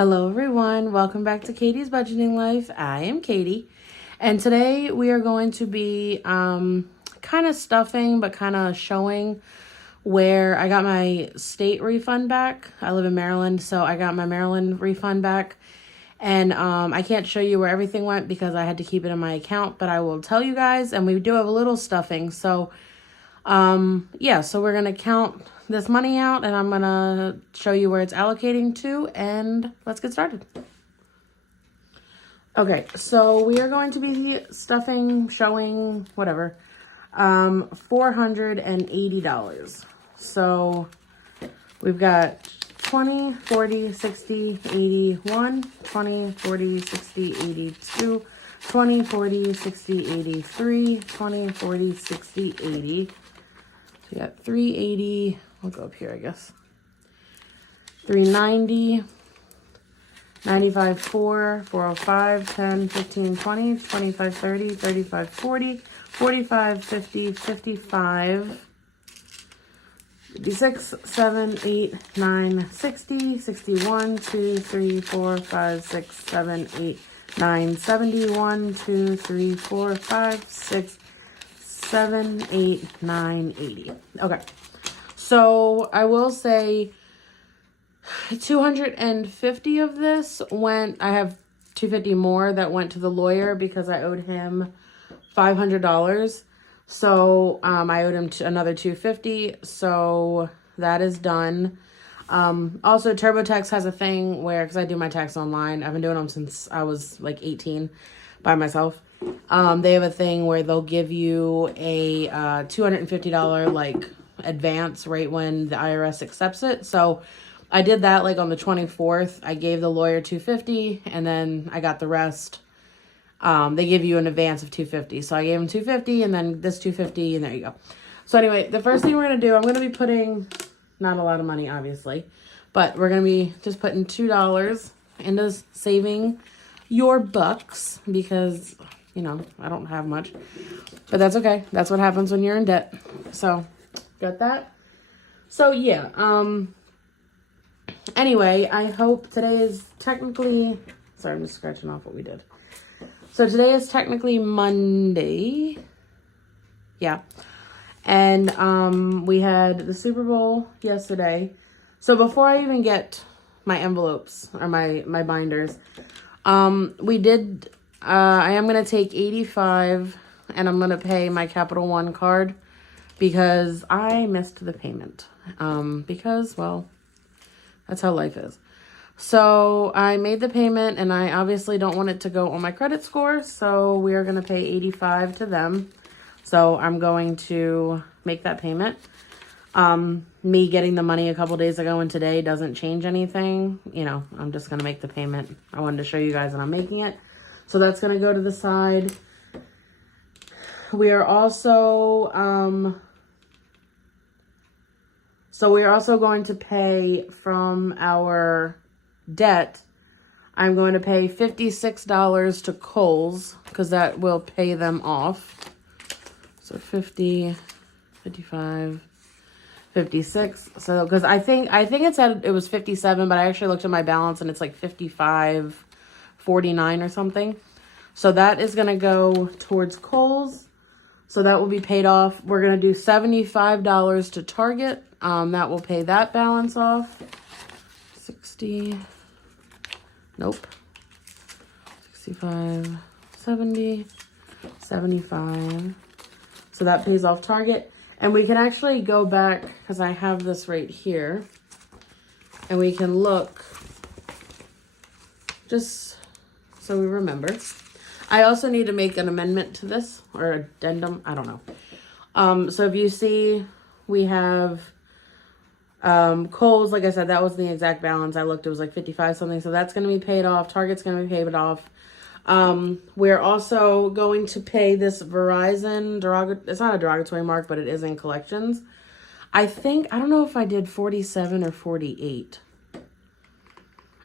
Hello everyone, welcome back to Katie's Budgeting Life. I am Katie, and today we are going to be kind of stuffing but kind of showing where I got my state refund back. I live in Maryland, so I got my Maryland refund back, and I can't show you where everything went because I had to keep it in my account, but I will tell you guys, and we do have a little stuffing, so yeah, so we're gonna count this money out and I'm gonna show you where it's allocating to, and let's get started. Okay, so we are going to be stuffing, showing, whatever, $480. So we've got 20, 40, 60, 81, 20, 40, 60, 82, 20, 40, 60, 83, 20, 40, 60, 80. So we got 380. We'll go up here, I guess. 390, 95, 4, 405, 10, 15, 20, 25, 30, 35, 40, 45, 50, 55, 56, 7, 8, 9, 60, 61, 2, 3, 4, 5, 6, 7, 8, 9, 71, 2, 3, 4, 5, 6, 7, 8, 9, 80. Okay. So I will say 250 of this went, I have 250 more that went to the lawyer because I owed him $500. So I owed him another 250. So that is done. Also TurboTax has a thing where, because I do my tax online, I've been doing them since I was like 18 by myself. They have a thing where they'll give you a $250 like advance right when the IRS accepts it. So I did that like on the 24th. I gave the lawyer $250 and then I got the rest. They give you an advance of $250. So I gave him $250 and then this $250 and there you go. So anyway, the first thing we're going to do, I'm going to be putting, not a lot of money obviously, but we're going to be just putting $2 into saving your bucks because, you know, I don't have much, but that's okay. That's what happens when you're in debt. So got that. So yeah, anyway, I hope today is technically, sorry, I'm just scratching off what we did. So today is technically Monday. Yeah. And we had the Super Bowl yesterday. So before I even get my envelopes or my binders, we did, I am going to take 85 and I'm going to pay my Capital One card because I missed the payment. Because, well, that's how life is. So I made the payment and I obviously don't want it to go on my credit score. So we are going to pay 85 to them. So I'm going to make that payment. Me getting the money a couple days ago and today doesn't change anything. You know, I'm just going to make the payment. I wanted to show you guys that I'm making it. So that's going to go to the side. We are also, going to pay from our debt. I'm going to pay $56 to Kohl's because that will pay them off. So 50, 55, 56. So because I think it said it was 57, but I actually looked at my balance and it's like 55.49 or something. So that is going to go towards Kohl's. So that will be paid off. We're going to do $75 to Target. That will pay that balance off. 60. Nope. 65, 70, 75. So that pays off Target. And we can actually go back because I have this right here. And we can look just so we remember. I also need to make an amendment to this or addendum. I don't know. So if you see, we have Kohl's, like I said, that was the exact balance. I looked, it was like 55 something. So that's going to be paid off. Target's going to be paid off. We're also going to pay this Verizon it's not a derogatory mark, but it is in collections. I don't know if I did 47 or 48.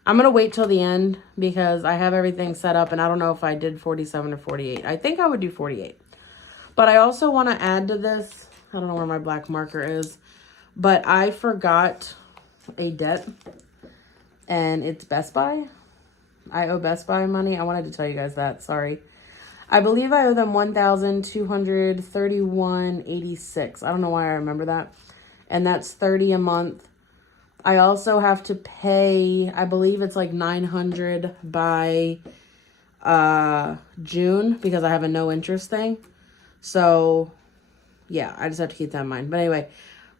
I'm going to wait till the end because I have everything set up and I don't know if I did 47 or 48. I think I would do 48. But I also want to add to this, I don't know where my black marker is, but I forgot a debt and it's Best Buy. I owe Best Buy money. I wanted to tell you guys that. Sorry. I believe I owe them $1,231.86. I don't know why I remember that. And that's $30 a month. I also have to pay, I believe it's like $900 by June because I have a no interest thing. So yeah, I just have to keep that in mind. But anyway,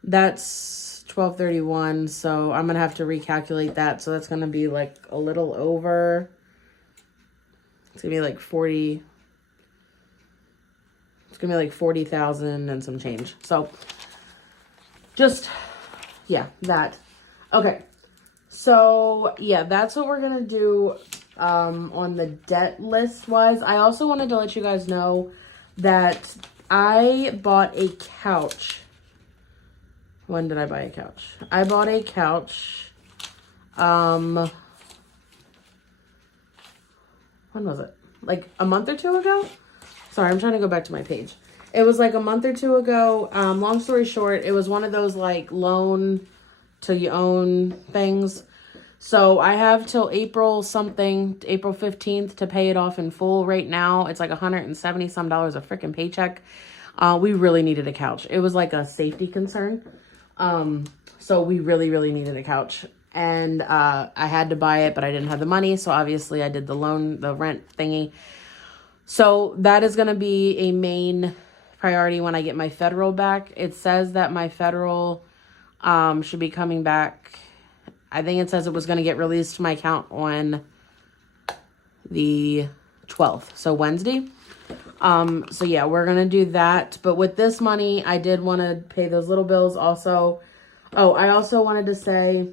that's $1,231. So I'm going to have to recalculate that. So that's going to be like a little over, it's going to be like 40. It's going to be like 40,000 and some change. So just, yeah, that. Okay. So yeah, that's what we're going to do on the debt list wise. I also wanted to let you guys know that I bought a couch. When did I buy a couch? I bought a couch. When was it? Like a month or two ago? Sorry, I'm trying to go back to my page. It was like a month or two ago. Long story short, it was one of those like loan to you own things. So I have till April 15th to pay it off in full. Right now, it's like $170 some a freaking paycheck. We really needed a couch. It was like a safety concern. So we really, really needed a couch. And I had to buy it, but I didn't have the money. So obviously I did the rent thingy. So that is going to be a main priority when I get my federal back. It says that my federal should be coming back. I think it says it was going to get released to my account on the 12th. So Wednesday. So yeah, we're going to do that. But with this money, I did want to pay those little bills also. Oh, I also wanted to say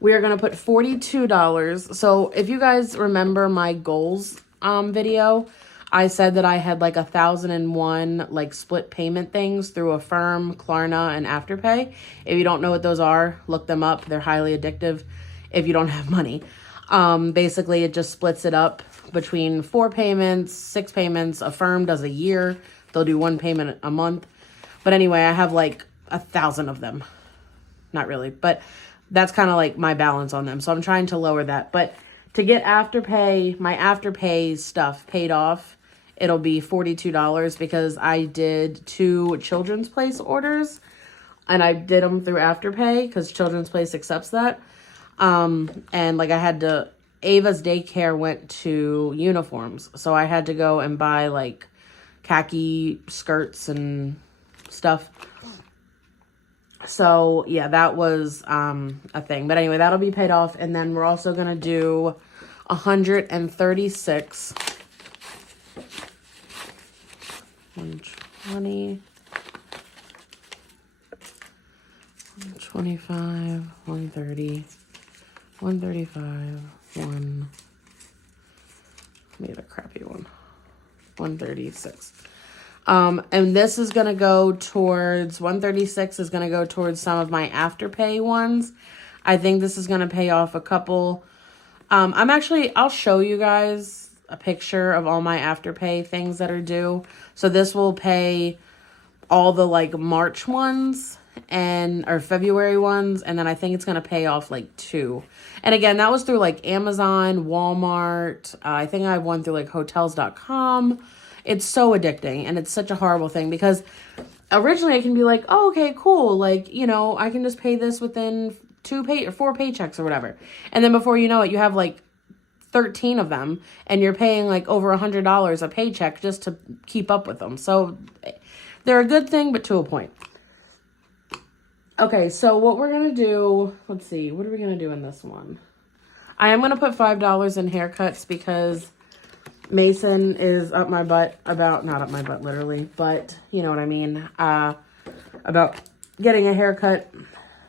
we are going to put $42. So if you guys remember my goals video, I said that I had like 1,001 like split payment things through Affirm, Klarna, and Afterpay. If you don't know what those are, look them up. They're highly addictive if you don't have money. Basically, it just splits it up between 4 payments, 6 payments. Affirm does a year. They'll do 1 payment a month. But anyway, I have like 1,000 of them. Not really, but that's kind of like my balance on them. So I'm trying to lower that. But to get Afterpay, my Afterpay stuff paid off, it'll be $42 because I did 2 Children's Place orders. And I did them through Afterpay because Children's Place accepts that. And like I had to, Ava's daycare went to uniforms. So I had to go and buy like khaki skirts and stuff. So yeah, that was a thing. But anyway, that'll be paid off. And then we're also going to do 136, 120, 125, 130, 135, made a crappy one, 136. And this is going to go towards, 136 is going to go towards some of my Afterpay ones. I think this is going to pay off a couple. I'll show you guys a picture of all my Afterpay things that are due. So this will pay all the like March ones or February ones. And then I think it's going to pay off like 2. And again, that was through like Amazon, Walmart. I think I have one through like hotels.com. It's so addicting and it's such a horrible thing because originally I can be like, oh, okay, cool. Like, you know, I can just pay this within 4 paychecks or whatever. And then before you know it, you have like 13 of them and you're paying like over $100 a paycheck just to keep up with them. So they're a good thing, but to a point. Okay, so what we're going to do, let's see, what are we going to do in this one? I am going to put $5 in haircuts because Mason is up my butt about, not up my butt literally, but you know what I mean, about getting a haircut.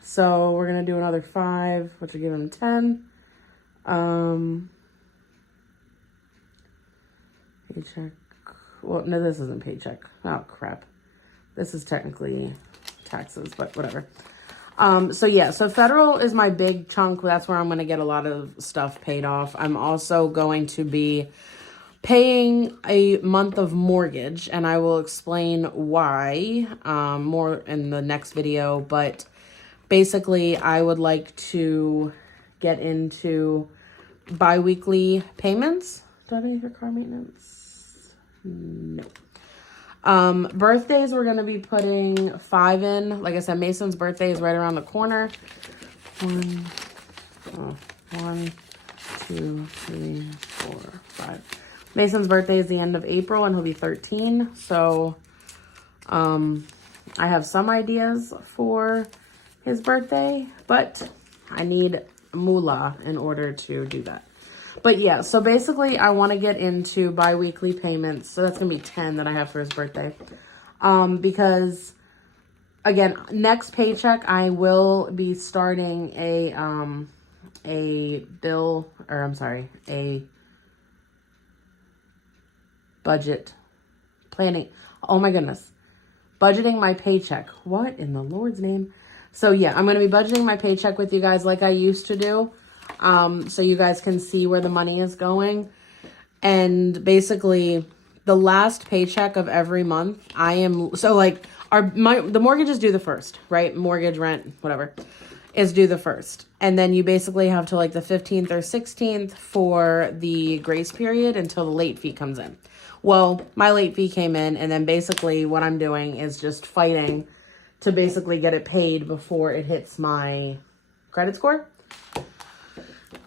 So we're going to do another 5, which will give him 10. Paycheck. Well, no, this isn't paycheck. Oh, crap. This is technically taxes, but whatever. So yeah, so federal is my big chunk. That's where I'm going to get a lot of stuff paid off. I'm also going to be paying a month of mortgage, and I will explain why more in the next video. But basically, I would like to get into bi-weekly payments. Do I have any for car maintenance? No. Birthdays, we're going to be putting 5 in. Like I said, Mason's birthday is right around the corner. 1, 2, 3, 4, 5. Mason's birthday is the end of April and he'll be 13. So, I have some ideas for his birthday, but I need moolah in order to do that. But yeah, so basically I want to get into bi-weekly payments. So that's going to be 10 that I have for his birthday. Because again, next paycheck, I will be starting a budget planning. Oh my goodness. Budgeting my paycheck. What in the Lord's name? So yeah, I'm going to be budgeting my paycheck with you guys like I used to do. So you guys can see where the money is going. And basically the last paycheck of every month, the mortgage is due the first, right? Mortgage, rent, whatever is due the first. And then you basically have to like the 15th or 16th for the grace period until the late fee comes in. Well, my late fee came in, and then basically what I'm doing is just fighting to basically get it paid before it hits my credit score.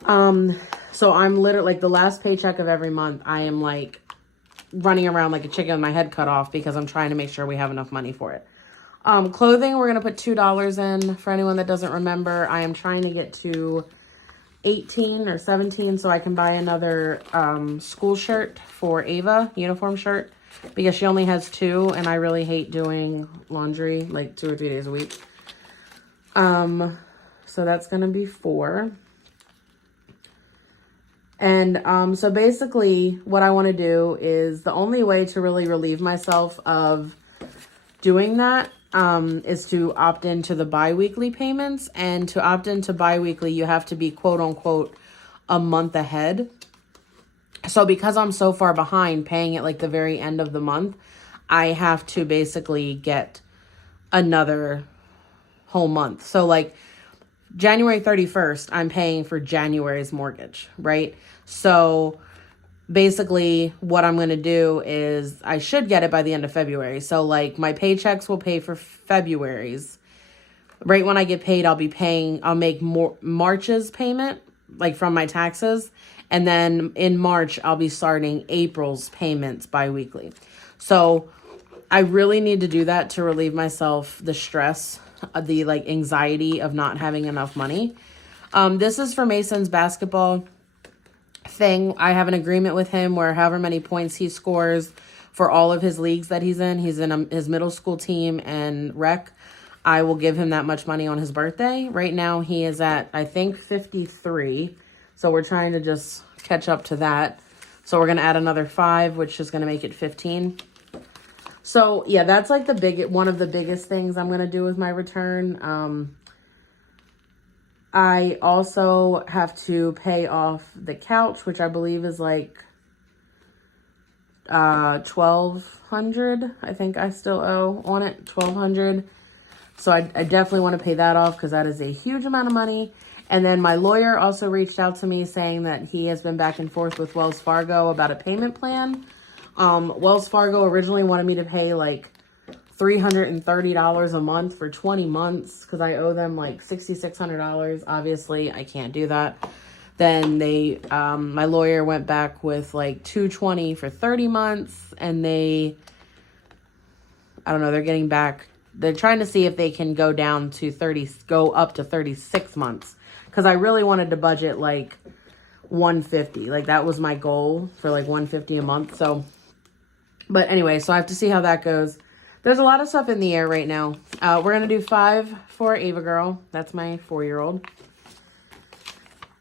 So I'm literally like the last paycheck of every month, I am like running around like a chicken with my head cut off because I'm trying to make sure we have enough money for it. Clothing, we're going to put $2 in. For anyone that doesn't remember, I am trying to get to 18 or 17 so I can buy another school shirt for Ava, uniform shirt, because she only has 2 and I really hate doing laundry like 2 or 3 days a week. So that's going to be 4. And so basically what I want to do is the only way to really relieve myself of doing that is to opt into the bi-weekly payments. And to opt into bi-weekly, you have to be quote unquote a month ahead. So because I'm so far behind paying it like the very end of the month, I have to basically get another whole month. So like January 31st, I'm paying for January's mortgage, right? So basically what I'm going to do is I should get it by the end of February. So like my paychecks will pay for February's. Right when I get paid, I'll make more March's payment, like from my taxes. And then in March, I'll be starting April's payments bi-weekly. So I really need to do that to relieve myself the stress, the like anxiety of not having enough money. This is for Mason's basketball thing. I have an agreement with him where however many points he scores for all of his leagues that he's in his middle school team and rec, I will give him that much money on his birthday. Right now he is at, I think, 53. So we're trying to just catch up to that. So we're going to add another 5, which is going to make it 15. So yeah, that's like one of the biggest things I'm going to do with my return. I also have to pay off the couch, which I believe is like $1,200. I think I still owe on it $1,200. So I definitely want to pay that off because that is a huge amount of money. And then my lawyer also reached out to me saying that he has been back and forth with Wells Fargo about a payment plan. Wells Fargo originally wanted me to pay like $330 a month for 20 months because I owe them like $6,600. Obviously, I can't do that. Then my lawyer went back with like $220 for 30 months, and I don't know, they're trying to see if they can go up to 36 months because I really wanted to budget like $150. Like that was my goal for like $150 a month. So, but anyway, so I have to see how that goes. There's a lot of stuff in the air right now. We're going to do 5 for Ava Girl. That's my 4-year-old.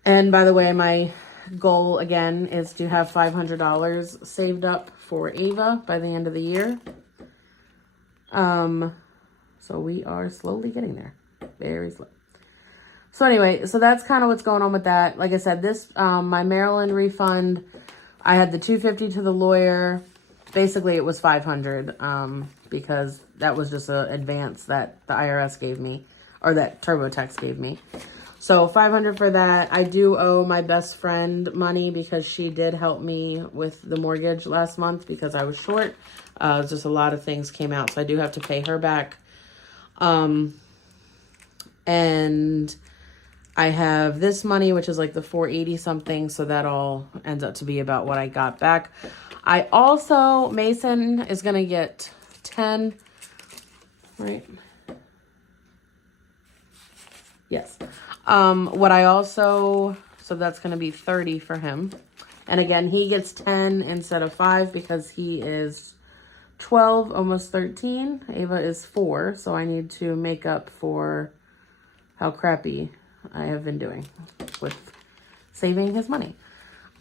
And by the way, my goal again is to have $500 saved up for Ava by the end of the year. So we are slowly getting there. Very slow. So anyway, so that's kind of what's going on with that. Like I said, my Maryland refund, I had the $250 to the lawyer. Basically, it was $500 because that was just an advance that the IRS gave me, or that TurboTax gave me. So 500 for that. I do owe my best friend money because she did help me with the mortgage last month because I was short. Just a lot of things came out, so I do have to pay her back. And I have this money, which is like the 480 something, so that all ends up to be about what I got back. I also, Mason is going to get 10, right? Yes. What I also, so that's going to be 30 for him. And again, he gets 10 instead of 5 because he is 12, almost 13. Ava is 4, so I need to make up for how crappy I have been doing with saving his money.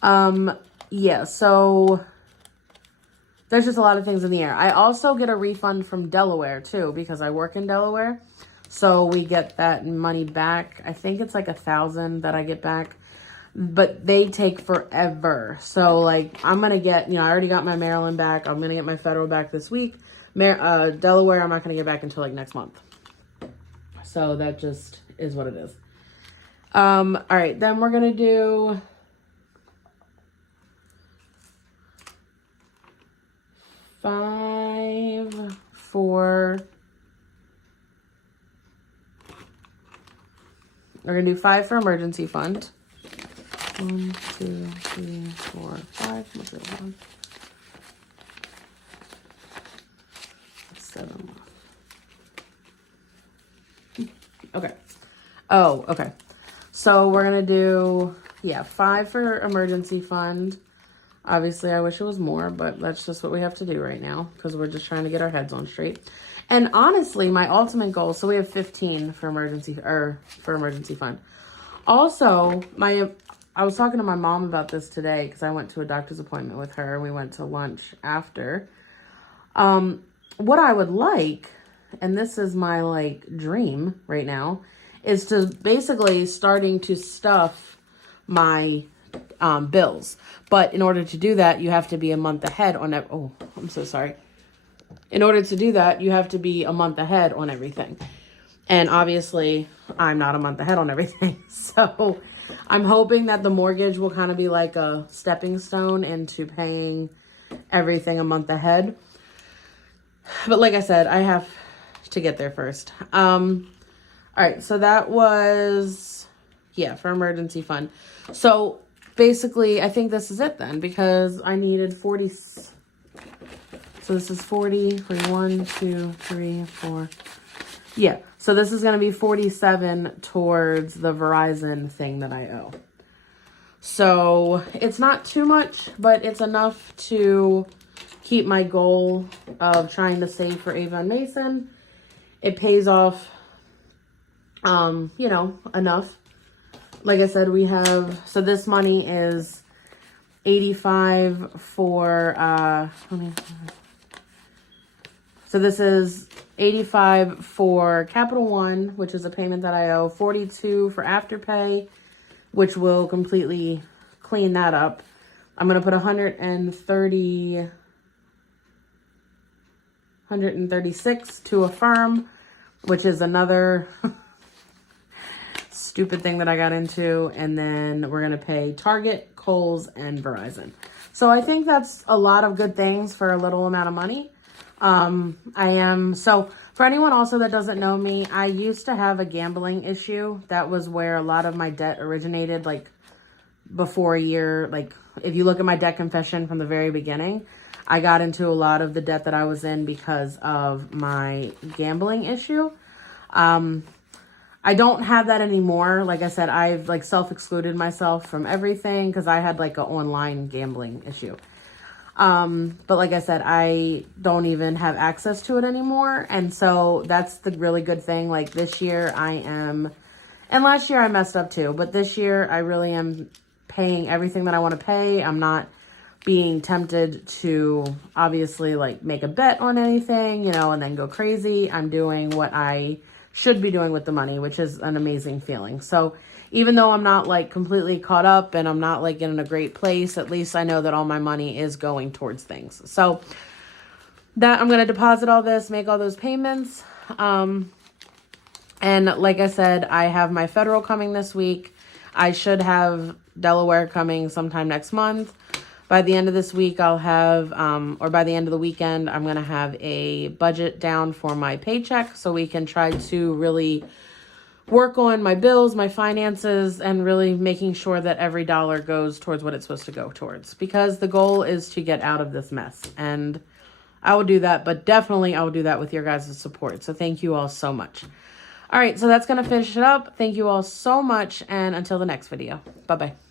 Yeah, so there's just a lot of things in the air. I also get a refund from Delaware too because I work in Delaware. So we get that money back. I think it's like 1,000 that I get back, but they take forever. So like I'm going to get, I already got my Maryland back. I'm going to get my federal back this week. Delaware, I'm not going to get back until like next month. So that just is what it is. All right, then we're going to do $5 for, we're going to do 5 for emergency fund. 1, 2, 3, 4, 5. What's it? 1, 7. Okay. Oh, okay. So we're going to do, 5 for emergency fund. Obviously, I wish it was more, but that's just what we have to do right now because we're just trying to get our heads on straight. And honestly, my ultimate goal, so we have 15 for emergency fund. Also, I was talking to my mom about this today because I went to a doctor's appointment with her and we went to lunch after. What I would like, and this is my like dream right now, is to basically starting to stuff my bills. But in order to do that, you have to be a month ahead on it. Oh, I'm so sorry. In order to do that, you have to be a month ahead on everything. And obviously, I'm not a month ahead on everything. So I'm hoping that the mortgage will kind of be like a stepping stone into paying everything a month ahead. But like I said, I have to get there first. All right, so that was, for emergency fund. So basically, I think this is it then because I needed 40. So this is 40 for 1, 2, 3, 4. Yeah, so this is going to be 47 towards the Verizon thing that I owe. So it's not too much, but it's enough to keep my goal of trying to save for Ava and Mason. It pays off, enough. Like I said, we have, so this money is 85 for, so this is 85 for Capital One, which is a payment that I owe, 42 for Afterpay, which will completely clean that up. I'm going to put 136 to Affirm, which is another stupid thing that I got into. And then we're going to pay Target, Kohl's, and Verizon. So I think that's a lot of good things for a little amount of money. So for anyone also that doesn't know me, I used to have a gambling issue. That was where a lot of my debt originated, like before a year. Like if you look at my debt confession from the very beginning, I got into a lot of the debt that I was in because of my gambling issue. I don't have that anymore. Like I said, I've like self-excluded myself from everything because I had like an online gambling issue. But like I said, I don't even have access to it anymore. And so that's the really good thing. Like this year and last year I messed up too, but this year I really am paying everything that I want to pay. I'm not being tempted to obviously like make a bet on anything, and then go crazy. I'm doing what I should be doing with the money, which is an amazing feeling. So even though I'm not like completely caught up and I'm not like in a great place, at least I know that all my money is going towards things. So that I'm going to deposit all this, make all those payments. And like I said, I have my federal coming this week. I should have Delaware coming sometime next month. By the end of this week, I'll have, or by the end of the weekend, I'm going to have a budget down for my paycheck so we can try to really work on my bills, my finances, and really making sure that every dollar goes towards what it's supposed to go towards. Because the goal is to get out of this mess. And I will do that, but definitely I will do that with your guys' support. So thank you all so much. All right, so that's going to finish it up. Thank you all so much, and until the next video. Bye-bye.